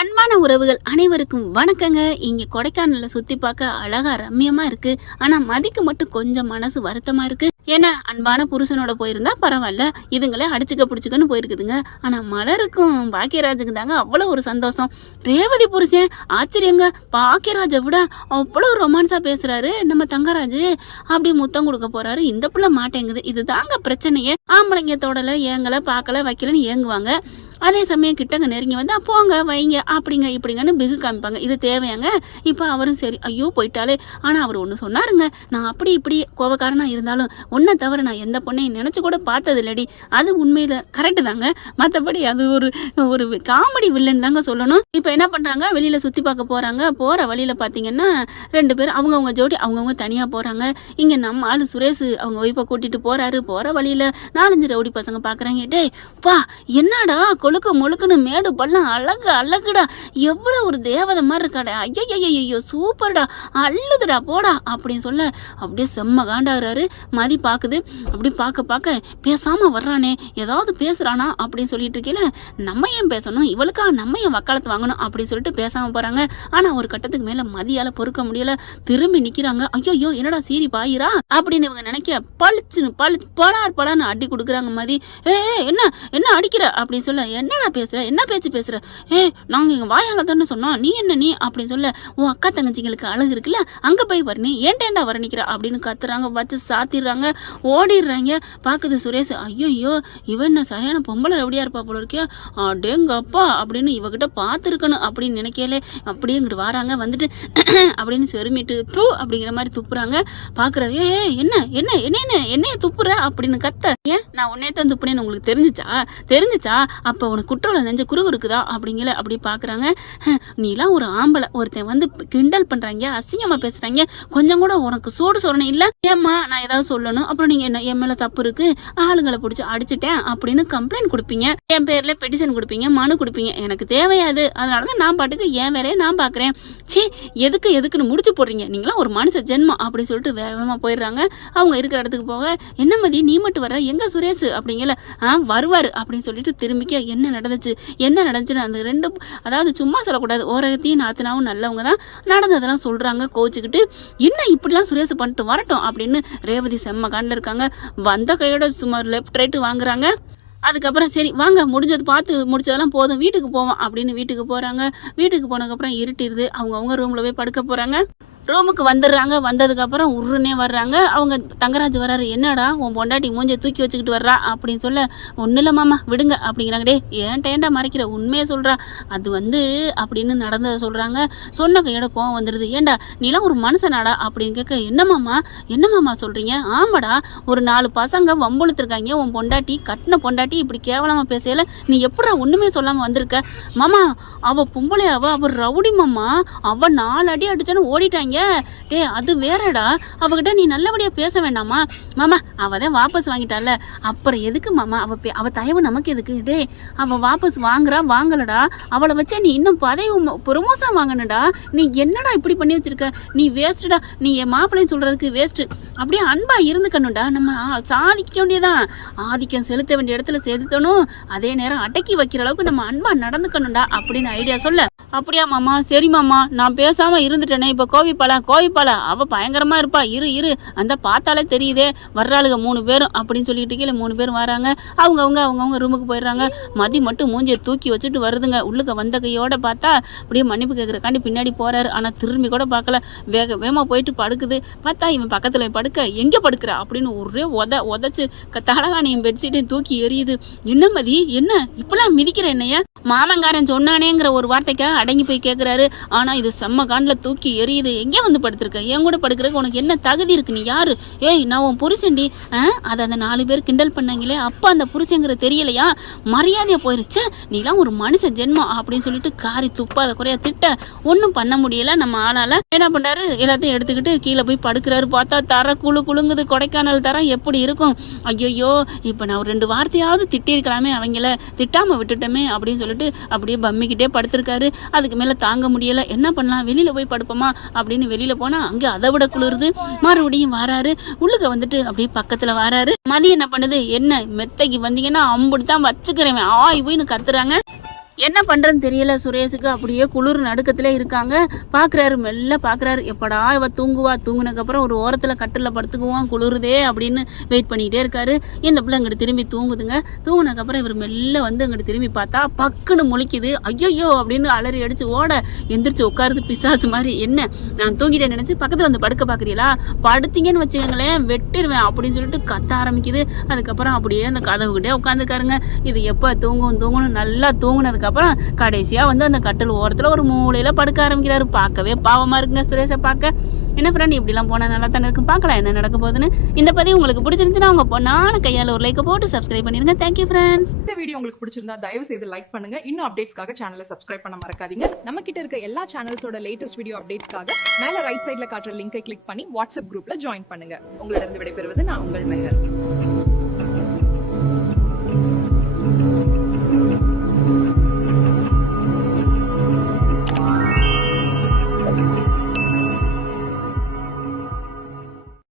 அன்பான உறவுகள் அனைவருக்கும் வணக்கங்க. இங்க கொடைக்கானல்ல சுத்தி பார்க்க அழகா ரம்மியமா இருக்கு. ஆனா மதிக்கு மட்டும் கொஞ்சம் மனசு வருத்தமா இருக்கு. ஏன்னா அன்பான புருஷனோட போயிருந்தா பரவாயில்ல, இதுங்களே அடிச்சுக்க பிடிச்சுக்கன்னு போயிருக்குதுங்க. ஆனா மலருக்கும் பாக்கியராஜுக்கு தாங்க அவ்வளோ ஒரு சந்தோஷம். ரேவதி புருஷன் ஆச்சரியங்க, பாக்கியராஜை விட அவ்வளோ ரொமான்ஸா பேசுறாரு நம்ம தங்கராஜு. அப்படி முத்தம் கொடுக்க போறாரு, இந்த பிள்ளை மாட்டேங்குது. இதுதாங்க பிரச்சனையே. ஆம்பளைங்க தொடல ஏங்கலை பார்க்கல வைக்கலன்னு ஏங்குவாங்க. அதே சமயம் கிட்டங்க நெருங்கி வந்து போங்க வைங்க அப்படிங்க இப்படிங்கன்னு பிகு காமிப்பாங்க. இது தேவையாங்க? இப்போ அவரும் சரி ஐயோ போயிட்டாலே. ஆனால் அவர் ஒன்று சொன்னாருங்க, நான் அப்படி இப்படி கோபக்காரனாக இருந்தாலும் ஒன்றை தவிர நான் எந்த பொண்ணையும் நினச்சி கூட பார்த்தது இல்லடி. அது உண்மையில் கரெக்டு தாங்க. மற்றபடி அது ஒரு காமெடி வில்லன் தாங்க சொல்லணும். இப்போ என்ன பண்ணுறாங்க, வெளியில் சுற்றி பார்க்க போகிறாங்க. போகிற வழியில் பார்த்தீங்கன்னா 2 பேர் அவங்கவுங்க ஜோடி அவங்கவுங்க தனியாக போகிறாங்க. இங்கே நம்ம ஆள் சுரேஷ் அவங்க ஒய்ஃபை கூட்டிகிட்டு போகிறாரு. போகிற வழியில் 4-5 ரவுடி பசங்க பார்க்குறாங்க. டேய் பா என்னடா கொழுக்கு முழுக்குன்னு மேடு பள்ளம் அழகுடா, எவ்வளோ ஒரு தேவதை மாதிரி இருக்காடா, ஐயோ சூப்பர்டா, அள்ளுதுடா போடா அப்படின்னு சொல்ல அப்படியே செம்ம காண்டாகிறாரு. மதி பார்க்குது. அப்படி பார்க்க பேசாமல் வர்றானே, ஏதாவது பேசுகிறானா அப்படின்னு சொல்லிட்டு இருக்கீல, நம்ம ஏன் பேசணும், இவளுக்கா நம்ம ஏன் வக்காலத்து வாங்கணும் அப்படின்னு சொல்லிட்டு பேசாமல் போகிறாங்க. ஆனால் ஒரு கட்டத்துக்கு மேலே மதியால் பொறுக்க முடியல, திரும்பி நிற்கிறாங்க. ஐயோ என்னடா சீரி பாயிரா அப்படின்னு இவங்க நினைக்க பளிச்சுன்னு பலான்னு அடி கொடுக்குறாங்க. மதி என்ன அடிக்கிற அப்படின்னு சொல்ல, என்னடா பேசுற, என்ன பேச்சு பேசுற, நாங்கள் எங்கள் வாயால் தானே சொன்னோம், நீ அப்படின்னு சொல்ல, உன் அக்கா தங்கச்சிங்களுக்கு அழகு இருக்குல்ல, அங்கே போய் வரணும், ஏன்டா வரணிக்கிற அப்படின்னு கத்துறாங்க. வச்சு சாத்திடுறாங்க, ஓடிடுறாங்க. பார்க்குது சுரேஷ், ஐயோ இவன் என்ன சரியான பொம்பளை ரவுடியா இருப்பா போல இருக்கே, டேங்கப்பா அப்படின்னு இவகிட்ட பார்த்துருக்கணும் அப்படின்னு நினைக்கலே. அப்படியே இங்கிட்டு வராங்க. வந்துட்டு அப்படின்னு செருமிட்டு தூ அப்படிங்கிற மாதிரி துப்புறாங்க. பார்க்குறாரு, என்னைய துப்புற அப்படின்னு கத்த. ஏன் நான் உன்னையத்தான் துப்புனேன்னு உங்களுக்கு தெரிஞ்சிச்சா அப்போ உனக்கு குற்றம் நெஞ்ச குறுகு இருக்குதா அப்படிங்கல. அப்படி பார்க்குறாங்க. நீலாம் ஒரு ஆம்பளை, ஒருத்தன் வந்து கிண்டல் பண்ணுறாங்க, அசிங்கமாக பேசுகிறாங்க, கொஞ்சம் கூட உனக்கு சூடு சொரணை இல்லை. ஏம்மா நான் ஏதாவது சொல்லணும், அப்புறம் நீங்கள் என்ன என் மேலே தப்பு இருக்குது, ஆளுங்களை பிடிச்சி அடிச்சிட்டேன் அப்படின்னு கம்ப்ளைண்ட் கொடுப்பீங்க, என் பேரில் பெட்டிஷன் கொடுப்பீங்க, மனு கொடுப்பீங்க. எனக்கு தேவையாது. அதனால தான் நான் பாட்டுக்கு என் வேலையை நான் பார்க்குறேன். சீ எதுக்குன்னு முடிச்சு போடுறீங்க, நீங்களாம் ஒரு மனுஷ ஜென்மம் அப்படின்னு சொல்லிட்டு வேகமாக போயிடுறாங்க. அவங்க இருக்கிற இடத்துக்கு போக, என்ன மதி நீ மட்டும் வர, எங்கே சுரேஷ் அப்படிங்கல. வருவார் அப்படின்னு சொல்லிட்டு திரும்பிக்க என்ன நடந்துச்சுன்னு அந்த 2 அதாவது சும்மா சொல்லக்கூடாது, ஓரகத்தையும் நாத்தினாவும் நல்லவங்க தான் நடந்ததெல்லாம் சொல்கிறாங்க. கோச்சிக்கிட்டு என்ன இப்படிலாம் சுரேஷ் பண்ணிட்டு வரட்டும் அப்படின்னு ரேவதி செம்ம காண்டில் இருக்காங்க. வந்த கையோட சுமார் லெஃப்ட் ரைட்டு வாங்குறாங்க. அதுக்கப்புறம் சரி வாங்க முடிச்சதெல்லாம் போதும், வீட்டுக்கு போவோம் அப்படின்னு வீட்டுக்கு போகிறாங்க. வீட்டுக்கு போனதுக்கப்புறம் இருட்டிடுது. அவங்கவுங்க ரூமில் போய் படுக்க போகிறாங்க. ரூமுக்கு வந்துடுறாங்க. வந்ததுக்கப்புறம் உருன்னே வர்றாங்க. அவங்க தங்கராஜ் வர்றாரு. என்னடா உன் பொண்டாட்டி மூஞ்சியை தூக்கி வச்சுக்கிட்டு வர்றா அப்படின்னு சொல்ல, ஒன்றும் இல்லை மாமா விடுங்க அப்படிங்கிறாங்க. டே ஏன்டா மறைக்கிற, உண்மையை சொல்கிறா, அது வந்து அப்படின்னு நடந்ததை சொல்கிறாங்க. சொன்ன கையோட கோவம் வந்துடுது. ஏண்டா நீலாம் ஒரு மனுஷனாடா அப்படின்னு கேட்க, என்ன மாமா சொல்கிறீங்க, ஆமாடா ஒரு 4 பசங்க வம்புழுத்துருக்காங்க, உன் பொண்டாட்டி கட்டின பொண்டாட்டி இப்படி கேவலமாக பேசல, நீ எப்படா ஒன்றுமே சொல்லாமல் வந்திருக்க மாமா, அவள் பொம்பளையாவ, அவள் ரவுடி மாமா, அவள் 4 அடி அடிச்சான்னு ஓடிட்டாங்க. டே அது வேறடா, அவகிட்ட நீ நல்லபடியா பேச வேண்டாமா மாமா, அவதான் வாபஸ் வாங்கிட்டால, அப்புறம் எதுக்கு மாமா அவ தயவு நமக்கு எதுக்கு. டே அவ வாபஸ் வாங்கலடா, அவளை வச்சா நீ இன்னும் பதவி ப்ரொமோஷன் வாங்கணுடா, நீ என்னடா இப்படி பண்ணி வச்சிருக்க, நீ வேஸ்ட்டுடா, நீ என் மாப்பிள்ளைன்னு சொல்றதுக்கு வேஸ்ட்டு, அப்படியே அன்பா இருந்துக்கணும்டா, நம்ம சாதிக்க வேண்டியதான், ஆதிக்கம் செலுத்த வேண்டிய இடத்துல செலுத்தணும், அதே நேரம் அடக்கி வைக்கிற அளவுக்கு நம்ம அன்பா நடந்துக்கணும்டா அப்படின்னு ஐடியா சொல்ல, அப்படியா மாமா, சரி மாமா நான் பேசாம இருந்துட்டேனே, இப்போ கோவிப்பாளா அவ பயங்கரமா இருப்பா, இரு அந்த பார்த்தாலே தெரியுதே, வர்றாளுங்க 3 பேரும் அப்படின்னு சொல்லிட்டு கீழே 3 பேரும் வராங்க. அவங்கவுங்க ரூமுக்கு போயிடுறாங்க. மதி மட்டும் மூஞ்சியை தூக்கி வச்சுட்டு வருதுங்க. உள்ளுக்க வந்த கையோட பார்த்தா அப்படியே மன்னிப்பு கேட்குறக்காண்டி பின்னாடி போறாரு. ஆனால் திரும்பி கூட பார்க்கல, வேகமாக போயிட்டு படுக்குது. பார்த்தா இவன் பக்கத்தில் படுக்க, எங்கே படுக்கிற அப்படின்னு ஒரே உதச்சு தலகாணியும் பெட்ஷீட்டையும் தூக்கி எரியுது. என்ன மதி என்ன இப்பெல்லாம் மிதிக்கிற என்னைய, மாமங்காரன் சொன்னானேங்கிற ஒரு வார்த்தைக்காக அடங்கி போய் கேட்குறாரு. ஆனால் இது செம்ம காண்டில் தூக்கி எரியுது. எங்கே வந்து படுத்திருக்க, என் கூட படுக்கிறதுக்கு உனக்கு என்ன தகுதி இருக்கு, நீ யாரு, ஏய் நான் உன் புருஷன்டி, அதை அந்த 4 பேர் கிண்டல் பண்ணாங்களே, அப்போ அந்த புருஷங்கிற தெரியலையா, மரியாதையாக போயிருச்சு, நீலாம் ஒரு மனுஷ ஜென்மம் அப்படின்னு சொல்லிட்டு காரி துப்பாத குறையா திட்ட, ஒன்றும் பண்ண முடியல. நம்ம ஆளால் என்ன பண்ணுறாரு, எல்லாத்தையும் எடுத்துக்கிட்டு கீழே போய் படுக்கிறாரு. பார்த்தா தர குலுங்குது. கொடைக்கானல் தரம் எப்படி இருக்கும், ஐயோ இப்போ நான் ஒரு 2 வார்த்தையாவது திட்டிருக்கலாமே, அவங்கள திட்டாமல் விட்டுட்டோமே அப்படின்னு சொல்லிட்டு அப்படியே பம்மிக்கிட்டே படுத்திருக்காரு. அதுக்கு மேலே தாங்க முடியலை. என்ன பண்ணலாம், வெளியில் போய் படுப்போமா அப்படின்னு வெளியில் போனால் அங்கே அதை விட குளிருது. மறுபடியும் வராரு. உள்ளுக்க வந்துட்டு அப்படியே பக்கத்தில் வராரு. மதி என்ன பண்ணுது, என்ன மெத்தைக்கு வந்தீங்கன்னா அம்புட்டு தான் வச்சுக்கிறேன் ஆய் போயின்னு கத்துறாங்க. என்ன பண்றதுன்னு தெரியல சுரேஷுக்கு. அப்படியே குளிர் நடுக்கத்துல இருக்காங்க. பாக்குறாரு, மெல்ல பாக்குறாரு, எப்படா இவ தூங்குவா, தூங்குனதுக்கு அப்புறம் ஒரு ஓரத்துல கட்டில படுத்துக்குவான், குளிருதே அப்படின்னு வெயிட் பண்ணிட்டே இருக்காரு. இந்த பிள்ளை அங்கிட்டு திரும்பி தூங்குதுங்க. தூங்குனதுக்கு அப்புறம் இவர் மெல்ல வந்து அங்கிட்டு திரும்பி பார்த்தா பக்குன்னு முழிக்குது. ஐயோ அப்படின்னு அலறி அடிச்சு ஓட எந்திரிச்சு உட்காருது பிசாசு மாதிரி. என்ன நான் தூங்கிட்டேன் நினைச்சு பக்கத்துல வந்து படுக்க பாக்குறீங்களா, படுத்தீங்கன்னு வச்சுக்கோங்களேன் வெட்டிடுவேன் அப்படின்னு சொல்லிட்டு கத்த ஆரம்பிக்குது. அதுக்கப்புறம் அப்படியே அந்த கதவுகிட்டே உட்காந்துக்காருங்க. இது எப்ப தூங்கணும் நல்லா தூங்குனதுக்கு அப்புறம் கடைசியா வந்து அந்த கட்டில் ஓரத்துல ஒரு மூலையில படுக்க ஆரம்பிக்கிறாரு. பார்க்கவே பாவமா இருக்குங்க சுரேஷை பார்க்க. என்ன ஃப்ரெண்ட், இப்படிலாம் போனா நல்லா தானே இருக்கும். பார்க்கலாம் என்ன நடக்க போகுதுன்னு. இந்த பதிவு உங்களுக்கு பிடிச்சிருந்துச்சுன்னா உங்க பொண்ணான கையால ஒரு லைக் போட்டு சப்ஸ்கிரைப் பண்ணிருங்க. Thank you friends. இந்த வீடியோ உங்களுக்கு பிடிச்சிருந்தா தயவு செய்து லைக் பண்ணுங்க. இன்னும் அப்டேட்ஸ்க்காக சேனலை சப்ஸ்கிரைப் பண்ண மறக்காதீங்க. நம்ம கிட்ட இருக்க எல்லா சேனல்ஸோட லேட்டஸ்ட் வீடியோ அப்டேட்ஸ்க்காக மேல ரைட் சைடுல காட்டுற லிங்கை கிளிக் பண்ணி வாட்ஸ்அப் குரூப்ல ஜாயின் பண்ணுங்க. உங்களிடம் விடைபெறுவது நான் உங்கள் மெஹர்.